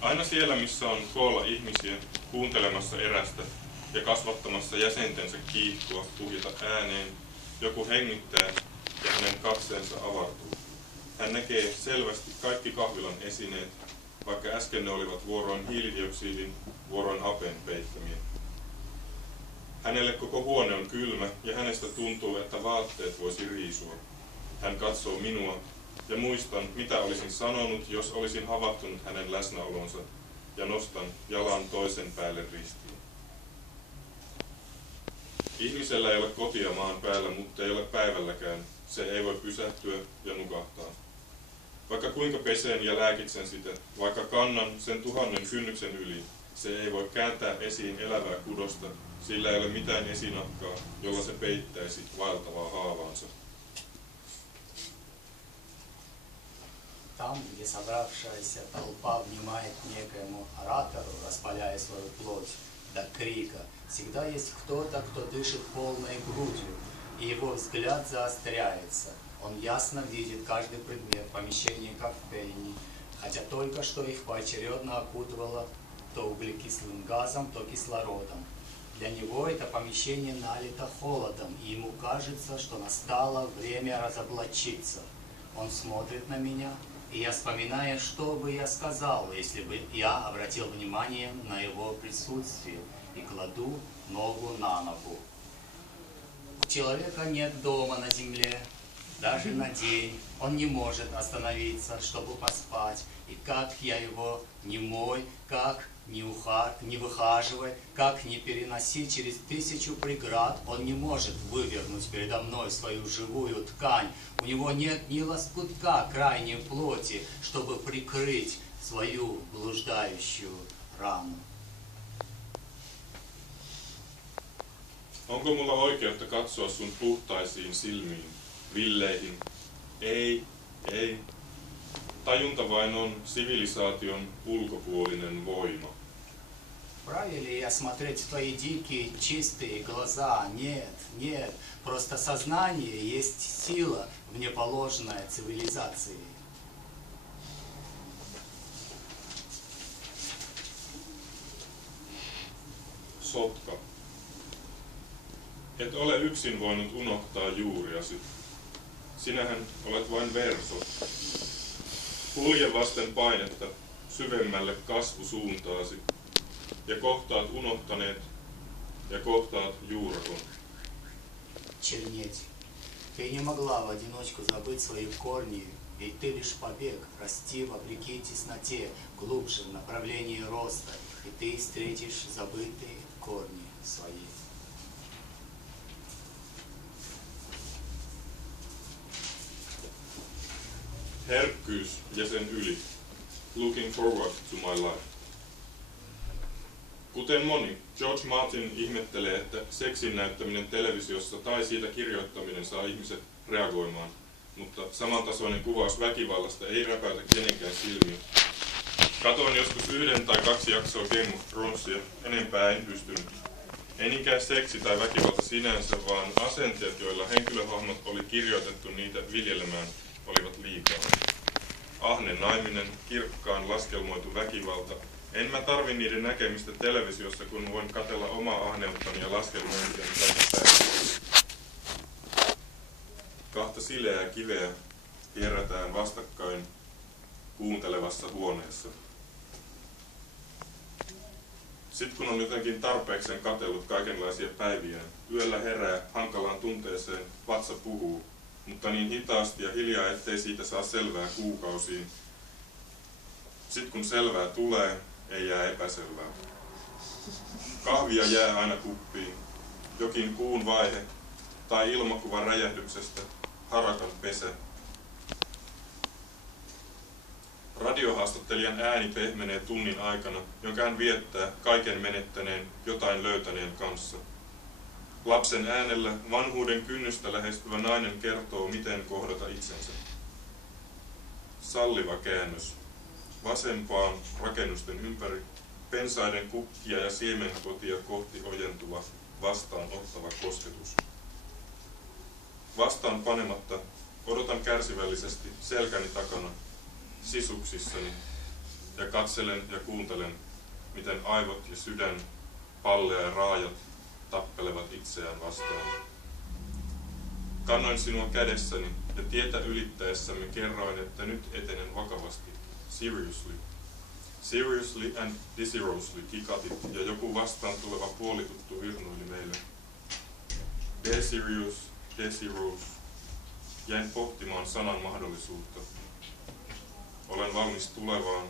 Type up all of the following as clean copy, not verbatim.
Aina siellä, missä on koolla ihmisiä kuuntelemassa erästä ja kasvattamassa jäsentensä kiihkoa puhjeta ääneen, joku hengittää ja hänen katseensa avartuu. Hän näkee selvästi kaikki kahvilan esineet, vaikka äsken ne olivat vuoroin hiilidioksidin, vuoroin hapen peittämiä. Hänelle koko huone on kylmä ja hänestä tuntuu, että vaatteet voisi riisua. Hän katsoo minua ja muistan, mitä olisin sanonut, jos olisin havahtunut hänen läsnäolonsa, ja nostan jalan toisen päälle ristiin. Ihmisellä ei ole kotia maan päällä, mutta ei ole päivälläkään. Se ei voi pysähtyä ja nukahtaa. Vaikka kuinka pesen ja lääkitsen sitä, vaikka kannan sen 1000 kynnyksen yli, se ei voi kääntää esiin elävää kudosta, sillä ei ole mitään esinahkaa, jolla se peittäisi vaeltavaa haavaansa. Там, где собравшаяся толпа внимает некоему оратору, распаляя свою плоть до крика, всегда есть кто-то, кто дышит полной грудью, и его взгляд заостряется. Он ясно видит каждый предмет помещения кофейни, хотя только что их поочередно окутывало то углекислым газом, то кислородом. Для него это помещение налито холодом, и ему кажется, что настало время разоблачиться. Он смотрит на меня, и я вспоминаю, что бы я сказал, если бы я обратил внимание на его присутствие, и кладу ногу на ногу. У человека нет дома на земле, даже на день. Он не может остановиться, чтобы поспать. И как я его не мой, как не выхаживай, как не переноси через 1000 преград, он не может вывернуть передо мной свою живую ткань. У него нет ни лоскутка крайней плоти, чтобы прикрыть свою блуждающую рану. Onko mulla oikeutta katsoa sun puhtaisiin silmiin, villeihin? Ei, ei. Tajunta vain on sivilisaation ulkopuolinen voima. Вправе ли я смотреть в твои дикие, чистые глаза? Нет, нет. Просто сознание есть сила, внеположенная цивилизации. Sotka. Et ole yksin voinut unohtaa juuriasi. Sinähän olet vain verso. Kulje vasten painetta syvemmälle kasvusuuntaasi, ja kohtaat unohtaneet, ja kohtaat juurakon. Чернеть. Ты не могла в одиночку забыть свои корни, ведь ты лишь побег, расти вопреки тесноте, глубже в направлении роста, и ты встретишь забытые корни свои. Herkkyys ja sen yli. Looking forward to my life. Kuten moni, George Martin ihmettelee, että seksin näyttäminen televisiossa tai siitä kirjoittaminen saa ihmiset reagoimaan, mutta samantasoinen kuvaus väkivallasta ei räpäytä kenenkään silmiä. Katoin joskus 1 tai 2 jaksoa Game of Thronesia, enempää en pystynyt. Ei niinkään seksi tai väkivalta sinänsä, vaan asenteet, joilla henkilöhahmot oli kirjoitettu niitä viljelemään, olivat liikaa. Ahne naiminen, kirkkaan laskelmoitu väkivalta. En mä tarvi niiden näkemistä televisiossa, kun voin katsella omaa ahneuttani ja laskelmointia kaikki päivä. 2 sileää kiveä kierrätään vastakkain kuuntelevassa huoneessa. Sitten kun on jotenkin tarpeekseen katsellut kaikenlaisia päiviä, yöllä herää hankalaan tunteeseen, vatsa puhuu, mutta niin hitaasti ja hiljaa, ettei siitä saa selvää kuukausiin. Sitten kun selvää tulee, ei jää epäselvää. Kahvia jää aina kuppiin, jokin kuun vaihe tai ilmakuvan räjähdyksestä, harakan pesä. Radiohaastattelijan ääni pehmenee tunnin aikana, jonka hän viettää kaiken menettäneen, jotain löytäneen kanssa. Lapsen äänellä vanhuuden kynnystä lähestyvä nainen kertoo, miten kohdata itsensä. Salliva käännös. Vasempaan rakennusten ympäri, pensaiden kukkia ja siemenkotia kohti ojentuva, vastaanottava kosketus. Vastaan panematta odotan kärsivällisesti selkäni takana, sisuksissani, ja katselen ja kuuntelen, miten aivot ja sydän, pallea ja raajat tappelevat itseään vastaan. Kannoin sinua kädessäni ja tietä ylittäessämme kerroin, että nyt etenen vakavasti. Seriously. Seriously and desiriously kikatit ja joku vastaan tuleva puolituttu hyrnuili meille. Desirious, desirous. Jäin pohtimaan sanan mahdollisuutta. Olen valmis tulevaan.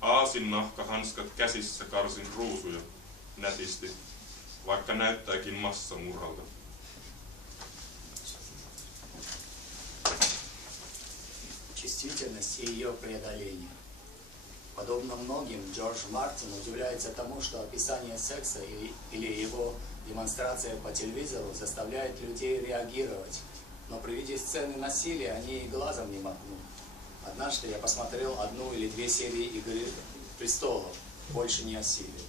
Aasinnahkahanskat käsissä karsin ruusuja nätisti, vaikka näyttääkin massamurhalta. Чувствительность и ее преодоление. Подобно многим, Джордж Мартин удивляется тому, что описание секса или его демонстрация по телевизору заставляет людей реагировать. Но при виде сцены насилия они и глазом не моргнут. Однажды я посмотрел 1 или 2 серии «Игры престолов», больше не о силе.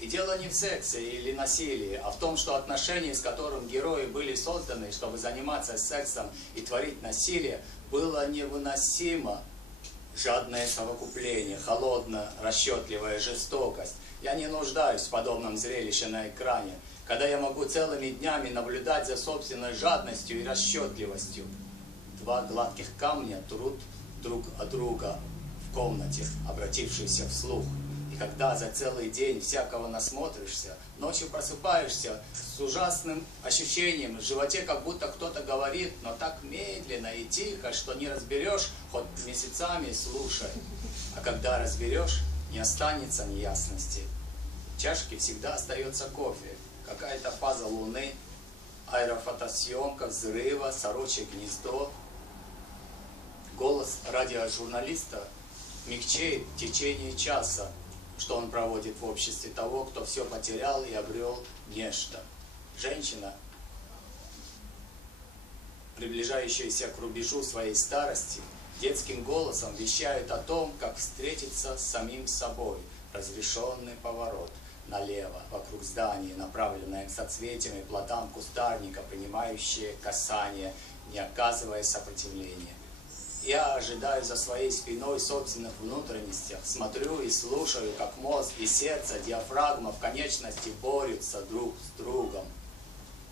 И дело не в сексе или насилии, а в том, что отношения, с которым герои были созданы, чтобы заниматься сексом и творить насилие, было невыносимо. Жадное совокупление, холодная, расчетливая жестокость. Я не нуждаюсь в подобном зрелище на экране, когда я могу целыми днями наблюдать за собственной жадностью и расчетливостью. 2 гладких камня трут друг от друга в комнате, обратившиеся вслух. И когда за целый день всякого насмотришься, ночью просыпаешься с ужасным ощущением, в животе как будто кто-то говорит, но так медленно и тихо, что не разберешь, хоть месяцами слушай. А когда разберешь, не останется неясности. В чашке всегда остается кофе, какая-то фаза луны, аэрофотосъемка взрыва, сорочье гнездо. Голос радиожурналиста мягчеет в течение часа, что он проводит в обществе того, кто все потерял и обрел нечто. Женщина, приближающаяся к рубежу своей старости, детским голосом вещает о том, как встретиться с самим собой. Разрешенный поворот налево, вокруг здания, направленное к соцветиям и плодам кустарника, принимающее касание, не оказывая сопротивления. Я ожидаю за своей спиной собственных внутренностях, смотрю и слушаю, как мозг и сердце, диафрагма в конечности борются друг с другом.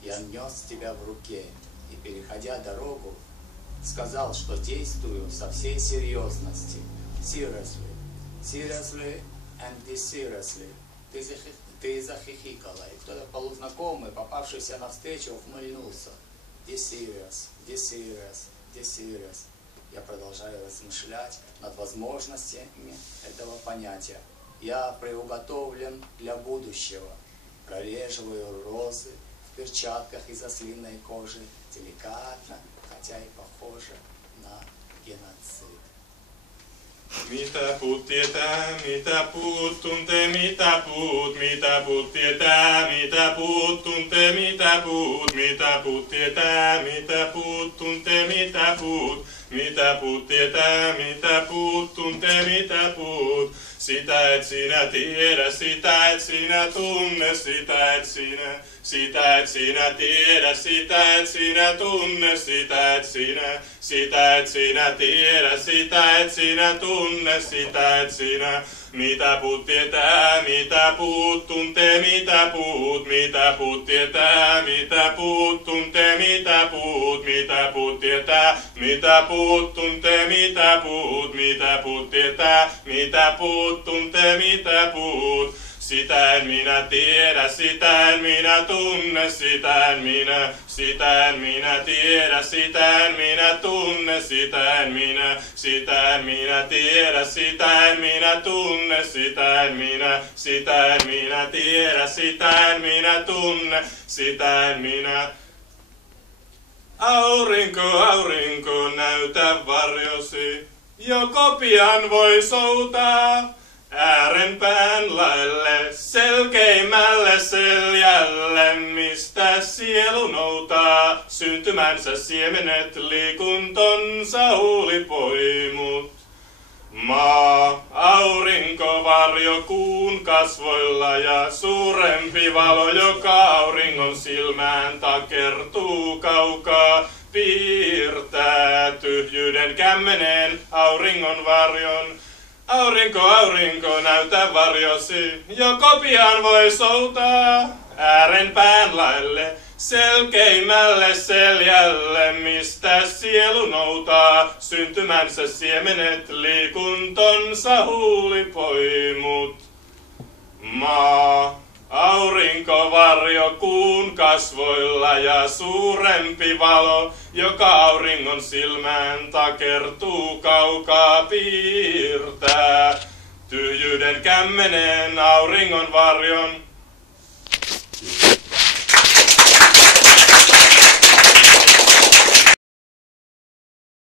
Я нес тебя в руке и, переходя дорогу, сказал, что действую со всей серьезности. Seriously, seriously and seriously. Ты захихикала, и кто-то полузнакомый, попавшийся навстречу, ухмыльнулся. Desirious, desirious, desirious. Я продолжаю размышлять над возможностями этого понятия. Я приуготовлен для будущего. Прореживаю розы в перчатках из ослиной кожи, деликатно, хотя и похоже на геноцид. Mitä puut tietää, mitä puut tuntee, mitä puut tietää, mitä puut tuntee, mitä puut tietää, mitä puut tuntee, mitä puut tietää, mitä puut tuntee, mitä puut. Sitä et sinä tiedä, sitä et sinä tunne, sitä et sinä tiedä, sitä et sinä tunne, sitä et sinä tiedä, sitä et sinä tunne, sitä et sinä. Mitä puut tietää, mitä puut tuntee, mitä puut tietää, mitä puut tuntee, mitä puut tietää, mitä puut tuntee, mitä puut tietää, mitä puut tuntee, mitä puut. Sitä en minä tiedä, sitä en minä tunne, sitä en minä tiedä, sitä en minä tunne, sitä en minä tiedä, sitä en minä tunne, sitä en minä tiedä, sitä en minä tunne, sitä en minä. Aurinko, näytä varjosi, joko pian voi soutaa. Äärenpään laelle, selkeimmälle seljälle, mistä sielu noutaa. Syntymänsä siemenet liikuntonsa huulipoimut. Maa, aurinko, varjo kuun kasvoilla ja suurempi valo, joka auringon silmään takertuu kaukaa. Piirtää tyhjyyden kämmeneen auringon varjon. Aurinko, aurinko, näytä varjosi, joko pian voi soutaa äärenpään laelle, selkeimmälle seljälle, mistä sielu noutaa, syntymänsä siemenet liikuntonsa huulipoimut. Maa, aurinko, varjo kuun kasvoilla ja suurempi valo, joka auringon silmään takertuu kaukaa piirtää. Tyhjyyden kämmeneen auringon varjon